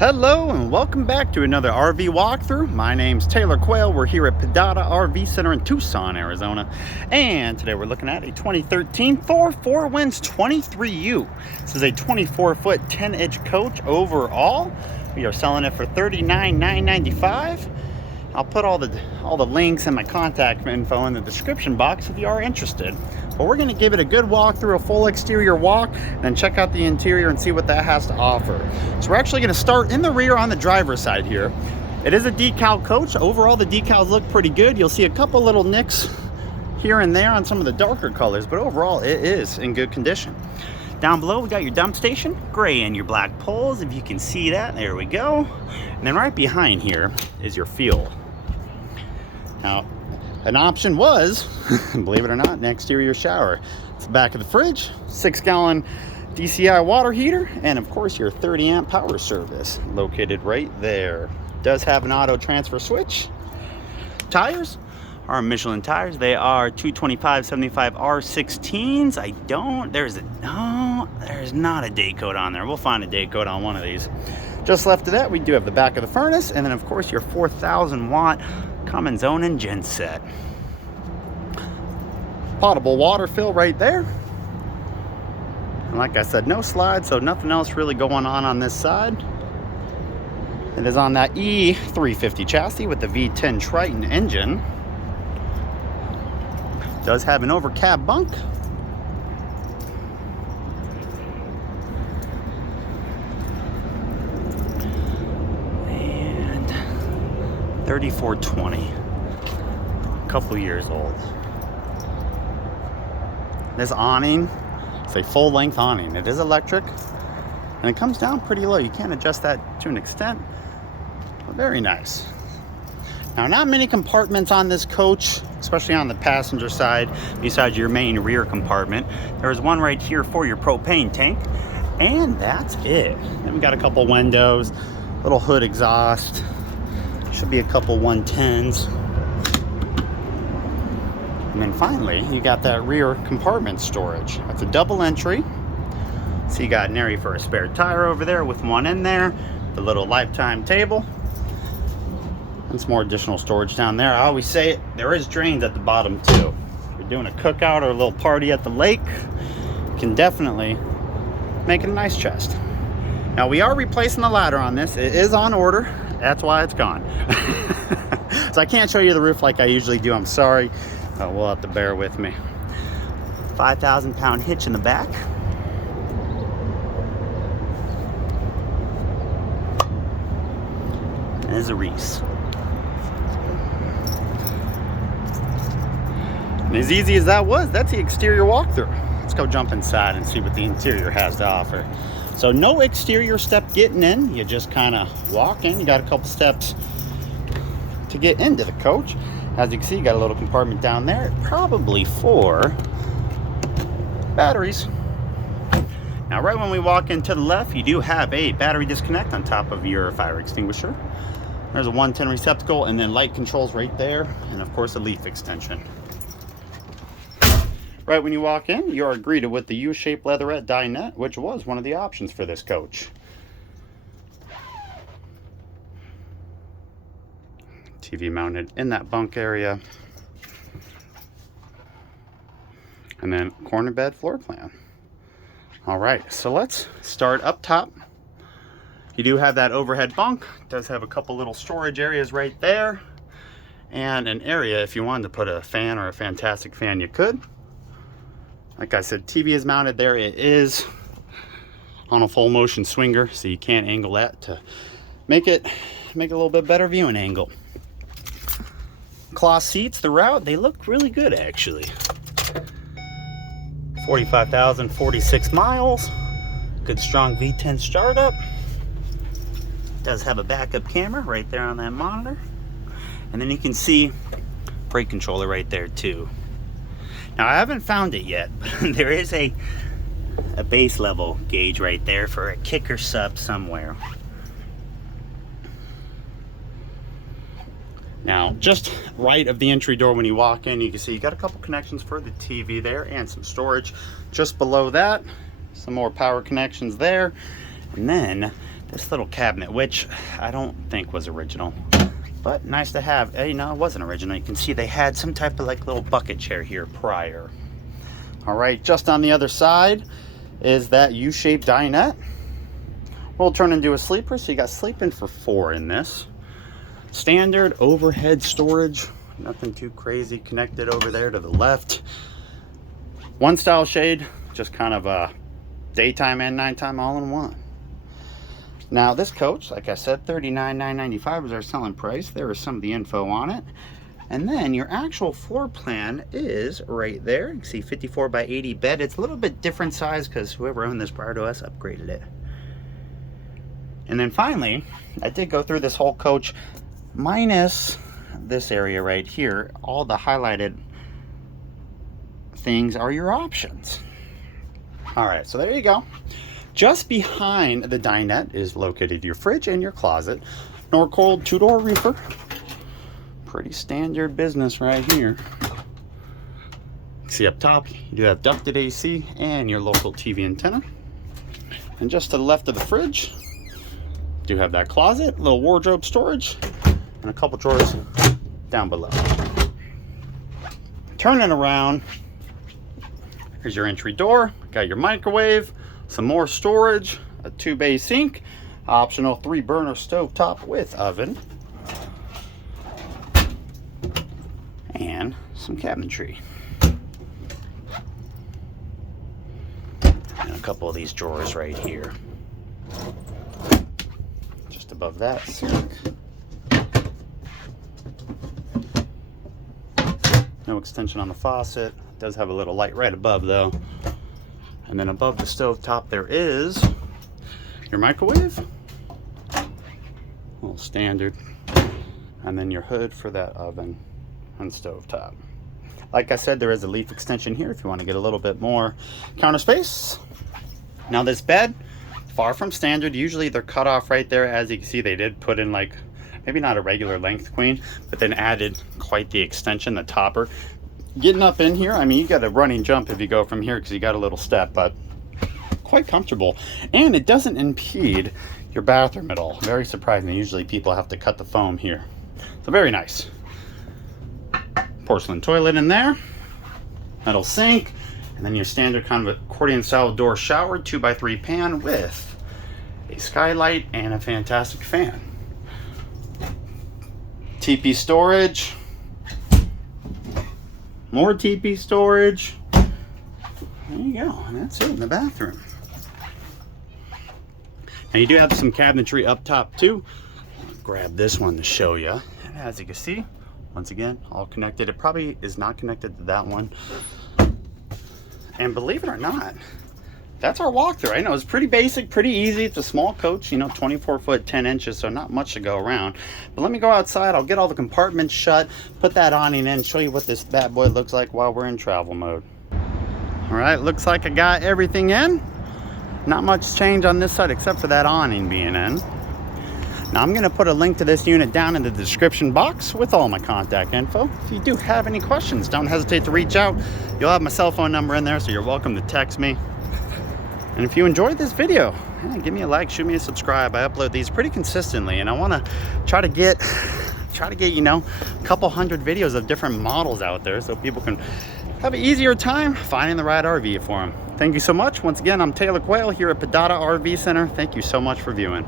Hello and welcome back to another RV walkthrough. My name's Taylor Quayle. We're here at Pedada RV Center in Tucson, Arizona. And today we're looking at a 2013 Thor 4 Winds 23U. This is a 24-foot, 10-inch coach overall. We are selling it for $39,995. I'll put all the links and my contact info in the description box if you are interested. But we're going to give it a good walk through, a full exterior walk, and then check out the interior and see what that has to offer. So we're actually going to start in the rear on the driver's side here. It is a decal coach. Overall, the decals look pretty good. You'll see a couple little nicks here and there on some of the darker colors, but overall it is in good condition. Down below we got your dump station, gray and your black poles, if you can see that. There we go. And then right behind here is your fuel. Now, an option was, believe it or not, an exterior shower. It's the back of the fridge, 6-gallon DCI water heater, and of course your 30-amp power service located right there. Does have an auto transfer switch. Tires are Michelin tires. They are 225/75 R16s. There's not a day code on there. We'll find a day code on one of these. Just left of that, we do have the back of the furnace, and then of course your 4,000-watt common zone and gen set. Potable water fill right there. And like I said, no slide, so nothing else really going on this side. It is on that E350 chassis with the V10 Triton engine. Does have an over cab bunk. And 3420. A couple years old. This awning, it's a full length awning. It is electric and it comes down pretty low. You can't adjust that to an extent, but very nice. Now, not many compartments on this coach, especially on the passenger side, besides your main rear compartment. There's one right here for your propane tank, and that's it. Then we got a couple windows, little hood exhaust, should be a couple 110s. And then finally, you got that rear compartment storage. That's a double entry. So you got an area for a spare tire over there with one in there, the little lifetime table, and some more additional storage down there. I always say it, there is drains at the bottom too. If you're doing a cookout or a little party at the lake, you can definitely make it a nice chest. Now we are replacing the ladder on this. It is on order. That's why it's gone. So I can't show you the roof like I usually do. I'm sorry. We'll have to bear with me. 5,000-pound hitch in the back. And there's a Reese. And as easy as that was, that's the exterior walkthrough. Let's go jump inside and see what the interior has to offer. So no exterior step getting in. You just kind of walk in. You got a couple steps to get into the coach. As you can see, you got a little compartment down there, probably for batteries. Now, right when we walk into the left, you do have a battery disconnect on top of your fire extinguisher. There's a 110 receptacle, and then light controls right there, and of course a leaf extension. Right when you walk in, you are greeted with the U-shaped leatherette dinette, which was one of the options for this coach. TV mounted in that bunk area. And then corner bed floor plan. All right, so let's start up top. You do have that overhead bunk. It does have a couple little storage areas right there. And an area if you wanted to put a fan or a fantastic fan, you could. Like I said, TV is mounted there. It is on a full motion swinger, so you can't angle that to make it a little bit better viewing angle. Cloth seats throughout, they look really good actually. 45,046 miles. Good strong V10 startup. Does have a backup camera right there on that monitor. And then you can see brake controller right there too. Now I haven't found it yet, but there is a base level gauge right there for a kick or sub somewhere. Now, just right of the entry door when you walk in, you can see you got a couple connections for the TV there and some storage. Just below that, some more power connections there. And then this little cabinet, which I don't think was original, but nice to have. You know, it wasn't original. You can see they had some type of like little bucket chair here prior. All right, just on the other side is that U-shaped dinette. Will turn into a sleeper, so you got sleeping for 4 in this. Standard overhead storage, nothing too crazy. Connected over there to the left. One style shade, just kind of a daytime and nighttime all in one. Now this coach, like I said, $39,995 was our selling price. There is some of the info on it. And then your actual floor plan is right there. You can see 54 by 80 bed. It's a little bit different size because whoever owned this prior to us upgraded it. And then finally, I did go through this whole coach minus this area right here. All the highlighted things are your options. All right, so there you go. Just behind the dinette is located your fridge and your closet. Norcold 2-door roofer. Pretty standard business right here. See up top, you do have ducted AC and your local TV antenna. And just to the left of the fridge, do have that closet, little wardrobe storage, and a couple drawers down below. Turn it around. Here's your entry door. Got your microwave, some more storage, a 2-bay sink, optional 3-burner stovetop with oven, and some cabinetry. And a couple of these drawers right here. Just above that sink. No extension on the faucet. It does have a little light right above though. And then above the stovetop there is your microwave. A little standard. And then your hood for that oven and stovetop. Like I said, there is a leaf extension here if you want to get a little bit more counter space. Now this bed, far from standard. Usually they're cut off right there. As you can see, they did put in like, maybe not a regular length queen, but then added quite the extension, the topper. Getting up in here, I mean, you got a running jump if you go from here because you got a little step, but quite comfortable. And it doesn't impede your bathroom at all. Very surprising. Usually people have to cut the foam here. So very nice. Porcelain toilet in there, metal sink, and then your standard kind of accordion style door shower, 2x3 pan with a skylight and a fantastic fan. TP storage, more TP storage. There you go, and that's it in the bathroom. Now you do have some cabinetry up top too. Grab this one to show you. And as you can see, once again, all connected. It probably is not connected to that one. And believe it or not, that's our walkthrough. I know it's pretty basic, pretty easy. It's a small coach, you know, 24 foot, 10 inches, so not much to go around. But let me go outside. I'll get all the compartments shut, put that awning in, show you what this bad boy looks like while we're in travel mode. All right, looks like I got everything in. Not much change on this side except for that awning being in. Now I'm gonna put a link to this unit down in the description box with all my contact info. If you do have any questions, don't hesitate to reach out. You'll have my cell phone number in there, so you're welcome to text me. And if you enjoyed this video, give me a like, shoot me a subscribe. I upload these pretty consistently, and I wanna try to get, you know, a couple hundred videos of different models out there so people can have an easier time finding the right RV for them. Thank you so much. Once again, I'm Taylor Quayle here at Pedada RV Center. Thank you so much for viewing.